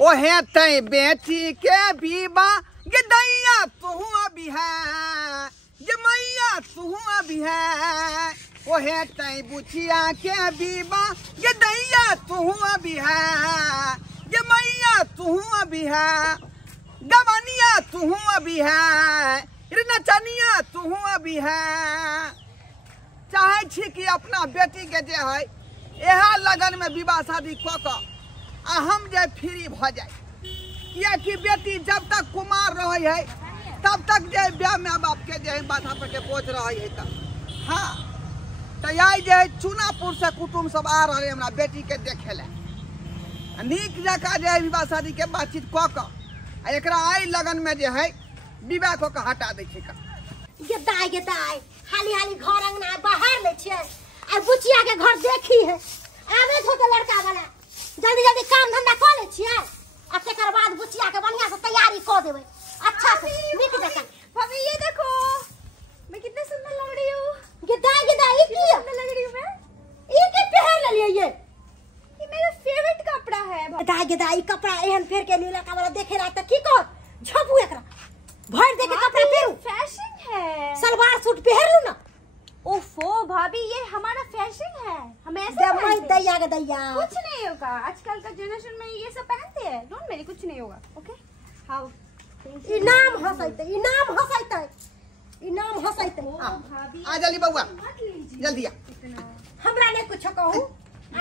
ओहे तय बेटी के बीबा ये दैया तू अभी है, ये मैया तू अभी है। ओहे तय बुचिया के बीबा ये दैया तू अभी है, ये मैया तू अभी है। गवनिया तू अभी है, नचनिया तू अभी है। चाहे छी कि अपना बेटी के जे है यह लगन में विवाह शादी कऽ कऽ आ हम जे फ्री भ जाए, कियाकि बेटी जब तक कुमार रहे है तब तक जे ब्याह माँ बाप के जे है माथा पर के बोझ रहे है। तब हाँ तो आई जे चुनापुर से कुटुम्ब सब आ रहे हमरा बेटी के देखे ले, नीक जका जे है विवाह शादी के बातचीत कऽ कऽ एकरा आई लगन में जे है विवाह कऽ के हटा दै छै। गेदाय हाली हाली घर अंगना बाहर ले छिए आ बुचिया के घर देखी है आवे छो के लड़का वाला जल्दी जल्दी काम धंधा कर ले छिए आ तकर बाद बुचिया के बढ़िया से तैयारी कर देबे अच्छा से नीक जका। भाभी ये देखो मैं कितने सुंदर लग रही हूँ। गेदाय ये की सुंदर लग रही हूँ मैं। ये के पहन ले लिए ये मेरा फेवरेट कपड़ा है। गेदाय कपड़ा एहन फेर के लिए लड़का वाला देखे रहा त की कर झपू एकरा भर दे के कपड़ा पहनू फैशन है। सलवार सूट पहन लू ना। ओफो भाभी ये हमारा फैशन है, हम ऐसे दैया कुछ नहीं होगा। आजकल का जनरेशन में ये सब पहनते हैं। डोंट मेरी कुछ नहीं होगा। ओके हाउ इनाम हंसैते भाभी आ जल्दी बउआ जल्दी आ। हमरा ने कुछ कहू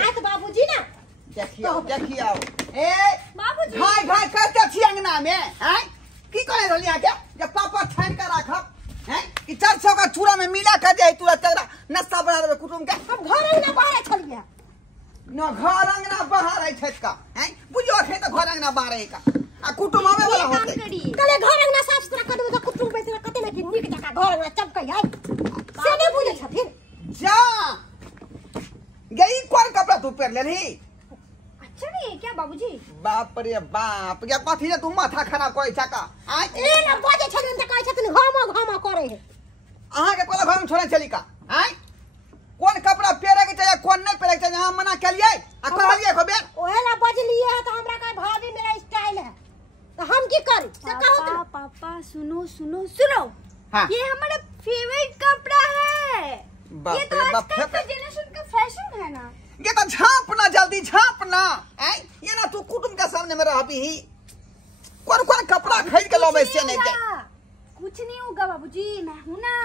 आत बाबूजी ना देखियो ए बाबूजी भाई भाई करते छी अंगना में हैं की करे रहलिया के जब पापा छान के राखब हैं कि 400 का चूड़ा में मिला कर दे तुरंत तगड़ा नाश्ता बना देबे कुटुम के। हम घर अंगना बाहर छलिए न घर अंगना बाहर है छत का हैं बुझो खे तो घर अंगना बाहर है का आ कुटुम आवे वाला होते तले घर अंगना साफ सुथरा कर देबे तो कुटुम बैठे कते में नीक जका घर अंगना चमकै है से नहीं बुझे छथिन। जा गई कौन कपड़ा तू पहन लेली अच्छा नहीं है क्या बाबूजी? बाप रे बाप क्या कथी ने तू माथा खराब करे छका आ ए ना बजे छथिन त कहै छथिन घामा करे है अहाँ के कोला घर में छोड़े चली का हैं कौन कपड़ा पहने के चाहिए कौन नहीं पहने के चाहिए हम मना कर लिए आ कहलिए को बेर ओहे ला बजलिए है तो हमरा का भाभी मेरा स्टाइल है तो हम की करी से कहो पापा सुनो हाँ। ये हमारा फेवरेट कपड़ा है। ये तो आजकल का जनरेशन का फैशन है ना। ये तो झापना जल्दी झापना हैं ये ना तू कुटुम के सामने में रह भी कौन कौन कपड़ा खरीद के लो वैसे नहीं दे कुछ नहीं होगा बाबूजी मैं हूँ ना।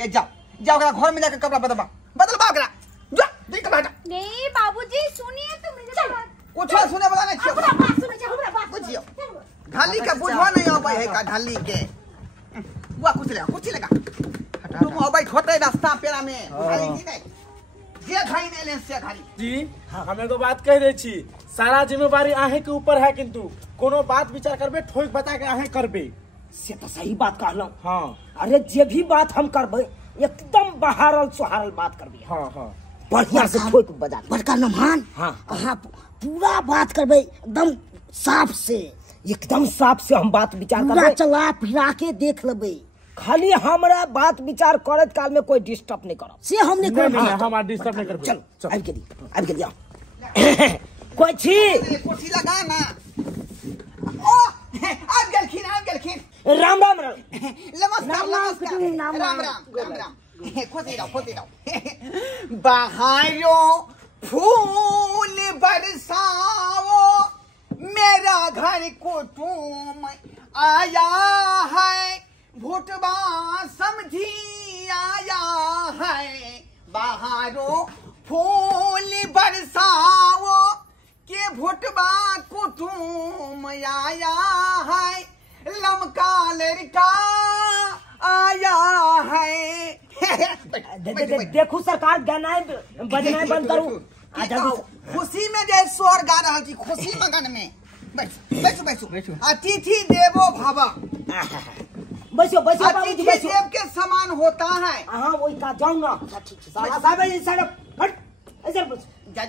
ये जाओ घर में जाकर कपड़ा बदलवा करा जा देख के बैठा। नहीं बाबूजी सुनिए तो मेरी बात कुछ सुने वाला नहीं हमरा बात सुनै छै हमरा बात बुझियो ढाली के बुझवा नहीं आबै है का ढाली के बुआ कुछ लगा तुम आबै छोटे रास्ता पेरा में ढाली की नहीं जे खाई नहीं ले से खाली जी हमें तो बात कह रही छी सारा जिम्मेवारी आहे के ऊपर है किंतु कोनो बात विचार करबे ठोक बता के आहे करबे से तो सही बात कहलौ। हाँ अरे जे भी बात हम करबे एकदम बहारल सुहारल बात करबे। हाँ बढ़िया से ठोक बजा बड़का नमान हाँ अहाँ पूरा बात करबे एकदम साफ से हम बात विचार पूरा करबे चला फिरा के देख लेबे खाली हमरा बात विचार करत काल में कोई डिस्टर्ब नहीं करब से हमने नहीं हम डिस्टर्ब नहीं करबे। चलो आबि के दिया कोई छी कुर्सी लगा ना ओ आब गेलखिन राम नमस्कार राम खोती रहो बहारो फूल बरसाओ मेरा घर कुटुम आया है भुटबा समझी आया है बहारो फूल बरसाओ के भुटबा कुटुम आया है लमका लड़का आया है। देखू सरकार गाना बजना बंद करू खुशी में जे स्वर गा रहा थी खुशी मगन में बैठो अतिथि देवो भव बैसो अतिथि देव के समान होता है। हाँ वही का जाऊंगा साला साहब हट ऐसे बस जा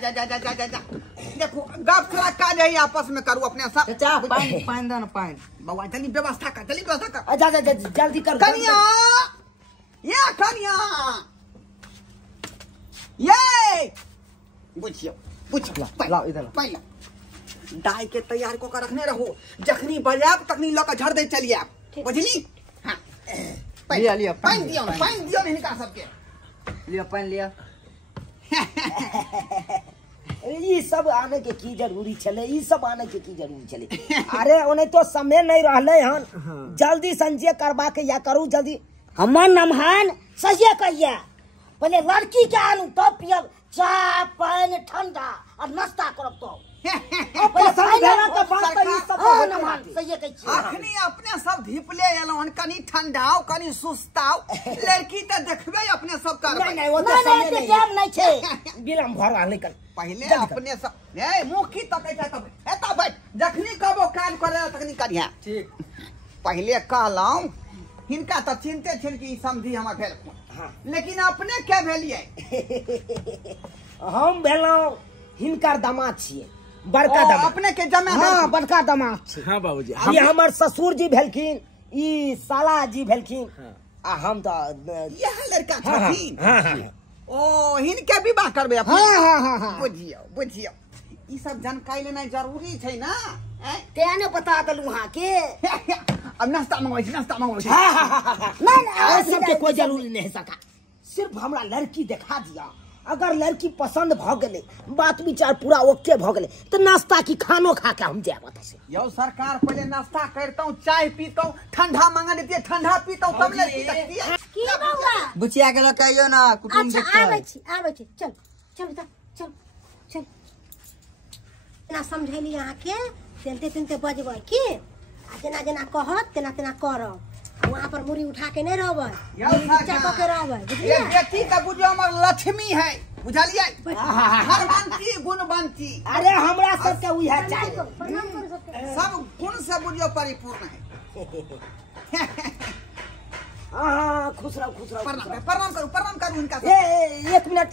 देखो गप थोड़ा का जाए आपस में करू अपने सब चाचा पाइन दन पाइन बउआ जल्दी व्यवस्था कर जा जल्दी कर कन्या ये कन्या ये बुझियो लाओ इधर पहला डाई के तैयार को कर रखने रहो, जखनी बजाब तखनी लोग झड़ दे चलिए आप, बुझली? हाँ लिया पानी दियो इनका सबके लिया पानी लिया। ये सब आने के की जरूरी चले, ये सब आने के की जरूरी चले। अरे उन्हें तो समय नहीं रहले हन, जल्दी संजय करवा के या करू जल्दी। हमर नमहान सजे कहिया पहले लड़की के आनू तब पियब चाय पानी ठंडा और नाश्ता करब तो अखनी अपने सब धिपले एलौन, कनी ठंडाओ कनी सुस्ताओ, लड़की तो देखबे अपने सब करबे। नहीं वो तो समय नहीं छे, बिलम भर रहले कल पहले अपने सब ए मुंह की तकै छै तब एता बैठ, जखनी कहबो काज करे तखनी करिया। ठीक पहले कहलौ हिनका त चिंते छिन कि समझी हमर भेल, लेकिन अपने क्या भेलिए? हम भेलौ हिनकर दामाद छिए, बड़का दामाद अपने के जमे। हाँ बड़का दामाद छी। हाँ बाबूजी, ये हमर ससुर जी भेलखिन, ई साला जी भेलखिन, आ हम तो यह लड़का छथिन। हाँ ओ हिनके विवाह करबे अपने? हाँ बुझियो ई सब जानकारी लेना जरूरी छै ना। तेने बता दलू हां के अब नाश्ता मंगवाई छी, नहीं सबके कोई जरूरी नहीं सका, सिर्फ हमरा लड़की दिखा दिया। अगर लड़की पसंद भ गेले, बात विचार पूरा ओके भ गेले, तो नाश्ता की खानो खा के हम जाब। यो सरकार पहले नाश्ता करतौ, चाय पीतौ, ठंडा मंगा लेतिए, ठंडा पीतौ तब लड़की देखतिए। की बौआ बुचिया के लकइयो ना कुटुंब अच्छा आबै छी चल बेटा चल ना समझैली अहाँ के तेनते बजबै की आ जेना जेना कहत तेना तेना करब, वहाँ पर मुड़ी उठा के नहीं रहबै, नीचा के रहबै, ये बेटी त बुझियो हमर लक्ष्मी है, बुझलिए? हरवंती गुणवंती। अरे हमरा सब के उहे चाहिए, सब गुण से बुझियो परिपूर्ण है। हाँ खुश रहो प्रणाम करू इनका। एक मिनट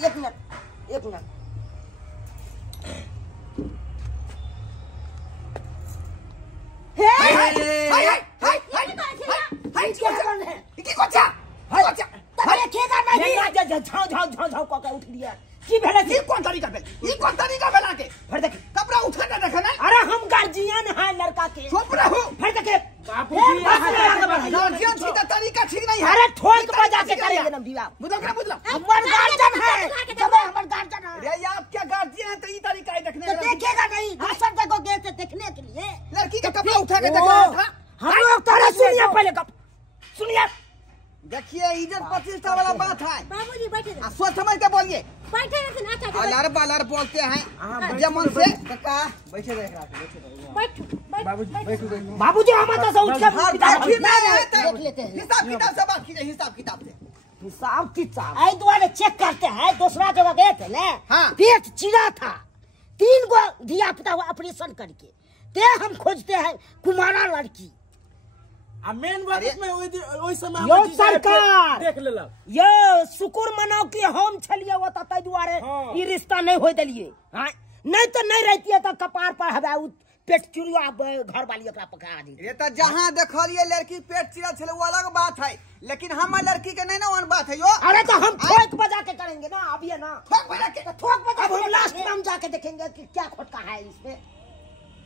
कपड़ा उठा के देखा ना। अरे हम गार्जियन है लड़का के, चुप रहो। गार्जियन छी त तरीका ठीक नहीं है। अरे ठोक बजा के करेंगे ना विवाह, बुझलो हमर गार्जियन है, हमर गार्जियन है। अरे आप क्या गार्जियन है तो ये तरीका ही देखने तो देखेगा नहीं, दूसर जगह गए थे देखने के लिए। लड़की का कपड़ा उठा के देखा था। हम लोग तो सुनिए पहले कब सुनिए, देखिए इज्जत प्रतिष्ठा वाला बात है। बाबूजी बैठे थे, सोच समझ के बोलिए। बैठे थे ना चाचा, अलर बलर बोलते हैं जमन से। काका बैठे रहे, बाबूजी हम तो उठ के देख लेते हैं। हिसाब किताब से बात कीजिए, हिसाब किताब। आई द्वारे चेक करते हैं, दूसरा जगह गए थे ना, हाँ। पेट चिरा था, 3 गो धिया पुता ऑपरेशन करके, ते हम खोजते हैं कुमारा लड़की। मेन बात में ओइ समय यो सरकार देख लेलक, यो शुक्र मनाओ कि हम छलिए वो तै दुआरे ई रिश्ता नहीं होय देलिए। हां नहीं तो नहीं रहती तो कपार पर हवा पेट चुरिया घर वाली ओकरा पका दी। ये तो जहां देखलिए लड़की पेट चिरा छले वो अलग बात है, लेकिन हमर लड़की के नहीं ना वन बात है यो। अरे तो हम ठोक बजा के करेंगे ना, अब ये ना ठोक बजा के, ठोक बजा। अब हम लास्ट में हम जाके देखेंगे कि क्या खोटका है इसमें।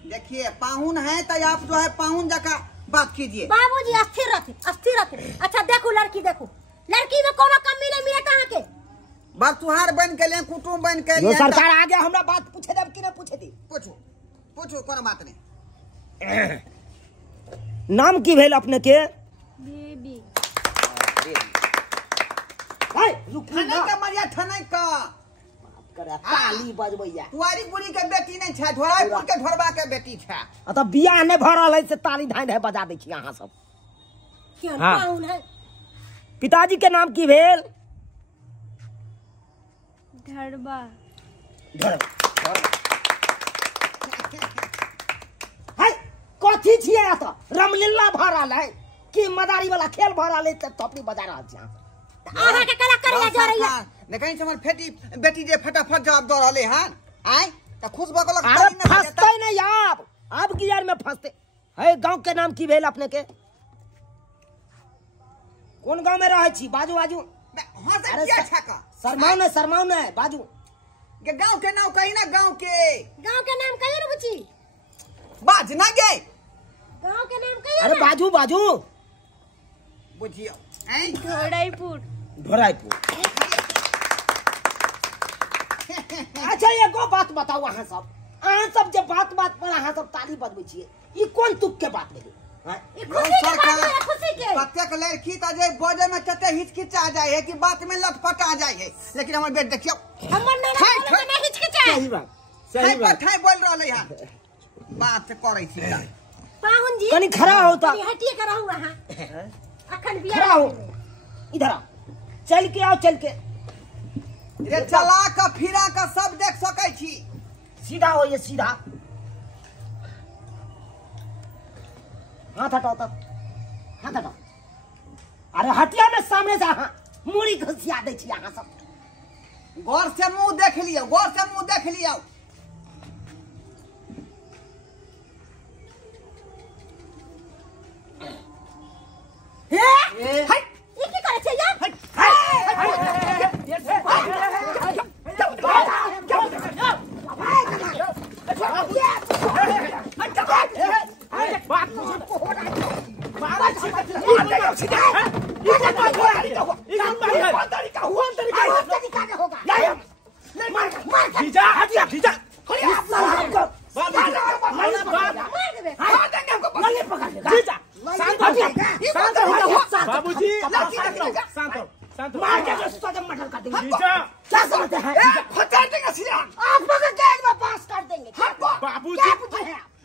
देखिए पाहुन है तो आप जो है पाहुन जका बात कीजिए। बाबूजी अस्थिर रहते। अच्छा देखो लड़की में कोनो कमी नहीं मिले कहाँ के। बाप तुहार बन के ले, कुटुंब बन के यो ले। सरकार आगे हमरा बात पूछे देब कि नहीं पूछे दी? पूछो कोनो बात नहीं। नाम की भेल अपने के? बेबी। ठनै का मरिया ठनै का ताली बजबैया। तुम्हारी बुढ़ी के बेटी नहीं छै, ढोराईपुर के ढोरबा के बेटी छै। तो बियाह नहीं भ रहल है से ताली धाई बजा दै छी अहाँ सब। क्यों हाँ। पाहुन है? पिताजी के नाम की भेल? धड़बा। कथी छियै तो रामलीला भ रहल है कि मदारी वाला खेल भ रहल है, थपड़ी बजा रहल छी आहा के कला करिया जा रही है। देखै छ हमर बेटी जे फटाफट जवाब द रहले हन, आइ त खुश भ गेलक। अरे फंसते नहीं अब गियर में फंसते है। गांव के नाम की भेल अपने के? कौन गांव में रहे छी? बाजू हां से क्या छै का? शर्माओ ने बाजू। के गांव के नाम कही ना, गांव के नाम कहिए ना बुची। बाज ना गे गांव के नाम कहिए अरे ना। बाजू बाजू बुझियो हैं घोड़ाईपुर। भराईपुर। अच्छा एगो बात बताओ अहाँ सब जे बात पर अहाँ सब ताली बजबै छियै ई कोन तुक के बात भेलै? ये खुशी के बात है, खुशी के। प्रत्येक लड़की त जे बजे में तते हिचकिचा जाय है कि बात में लटपटा जाय है, लेकिन हमर बेट देखियो हमर नैना बोले ना हिचकिचा। सही बात सही बात। ठाई बोल रहले है बात करै छी। पाहुन जी कनी खड़ा हो त हटिए के रहू अहाँ। अखन बियाह खड़ा हो इधर आओ, चल के आओ चल के। रे चला के फिरा के सब देख सकै छी। सीधा हो ये सीधा। हाथ हटाओ तब, हाथ हटाओ। अरे हटिया में सामने से अहाँ मुड़ी घसिया दै छी अहाँ सब। गौर से मुंह देख लियो, गौर से मुंह देख लियो। हे हट ये की करे छै यार? बाबूजी शांत हो शांत हो। मार के सदम मटर कर देंगे। जीजा क्या समझते हैं? फटा देंगे सीधा। आप लोग गैंग में पास कर देंगे। बाबूजी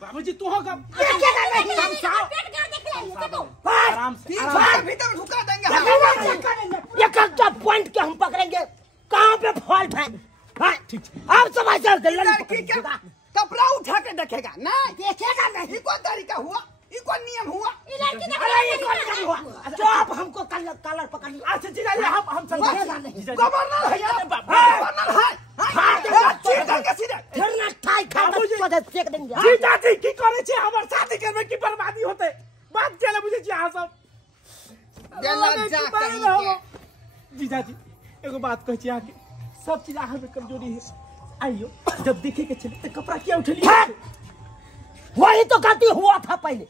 बाबूजी तू हो कब? देखिएगा नहीं हम साहब पेट कर देख रहे हैं देखो। आराम से साल भीतर ढुका देंगे। ये कच्चा पॉइंट के हम पकड़ेंगे कहाँ पे फॉल्ट है। ठीक आप समझ जाओ लड़की के कपड़ा उठा के देखेगा नहीं, देखेगा नहीं। ये कौन तरीका हुआ, ये कौन नियम हुआ? ये लड़की अरे ये कौन काम हुआ जो आप हमको कलर पकड़ लिया। अच्छा जीजा जी हम सब गवर्नर है यार, गवर्नर है। चीर देंगे सीधे। फिर ना टाई खा के फेंक देंगे। जीजा जी की करे छे हमर शादी करबे की बर्बादी होते बात केले बुझे छी अहाँ सब। जेला जा कहीं के। जीजा जी एगो बात कह छी आके सब चीज अहाँ में कमजोरी है। आइयो जब देखे के चले तो कपड़ा क्या उठलिए? वही तो गलती हुआ था पहले।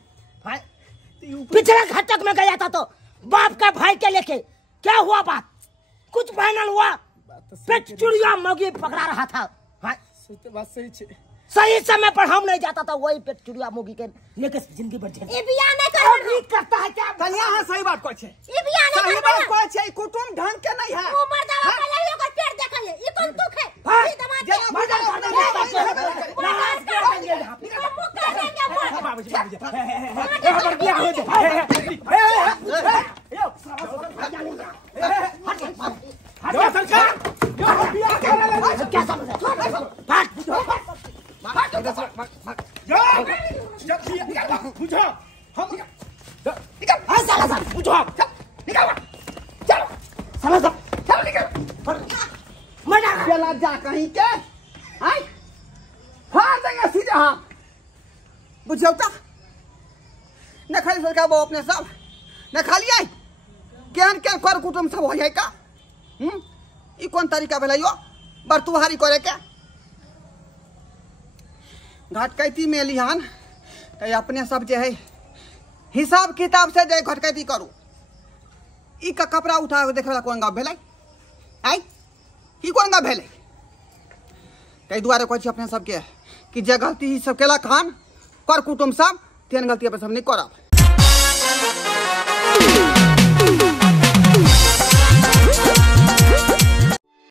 पिछले घटक में गया था तो बाप का भाई के लेके क्या हुआ बात? कुछ फाइनल हुआ? पेट चुड़िया मोगी पकड़ा रहा था। बात सही छे। सही समय पर हम नहीं जाता था, वही पेट चुड़िया मोगी के लेके जिंदगी भर ये बियाह नहीं कर करता है क्या? कन्या है सही बात कहै छै, ये बियाह नहीं सही कर बात कहै छै। कुटुम ढंग के नहीं है। वो मर्दावा पहले ही ओकर पेट देखल है। ये कौन दुख है? ये दमाद जेला मजा कर देंगे। बर्बाद कर देंगे यहाँ पे। मुंह कर देंगे बाबूजी बाबूजी हमर बियाह हो जाए। यो सरकार यो बियाह करे क्या समझ जब बुझो हम बुझो निकल चलो समझ चलो निकल। मजा बेला जा कहीं के हैं फाड़ देंगे सीधे। हाँ बुझियो त न खाली सरकार वो अपने सब न खाली केहन के कर कुटुम सब हो जाए का। ई कौन तरीका भेलै यो बरतुहारी करे के? घटकैती में लिहान तो अपने सब जे है हिसाब किताब से जे घटकैती करू। ई का कपड़ा उठा के देखे वाला कौन गाँव भेलै? आई की कौन गाँव भेलै? ताहि दुआरे कहै छी अपने सबके कि जे गलती ई सब केलक हन कर कुटुम सब तेहन गलती अपन सब नहीं करब।